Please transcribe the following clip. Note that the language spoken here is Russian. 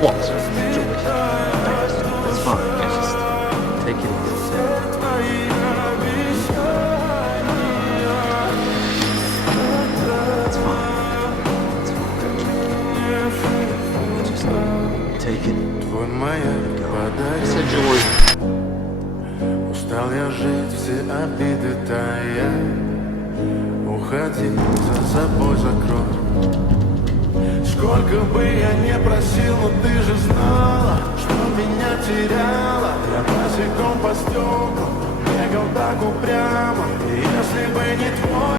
What? It's fine. Just take it easy. It's fine. It's fine. Just take it. Твой маяк I said you're устал я жить, все обиды тая. Уходи, за собой закрой. Сколько бы я не просил, но ты же знала, что меня теряла. Я босиком по стеклам бегал так упрямо. И если бы не твой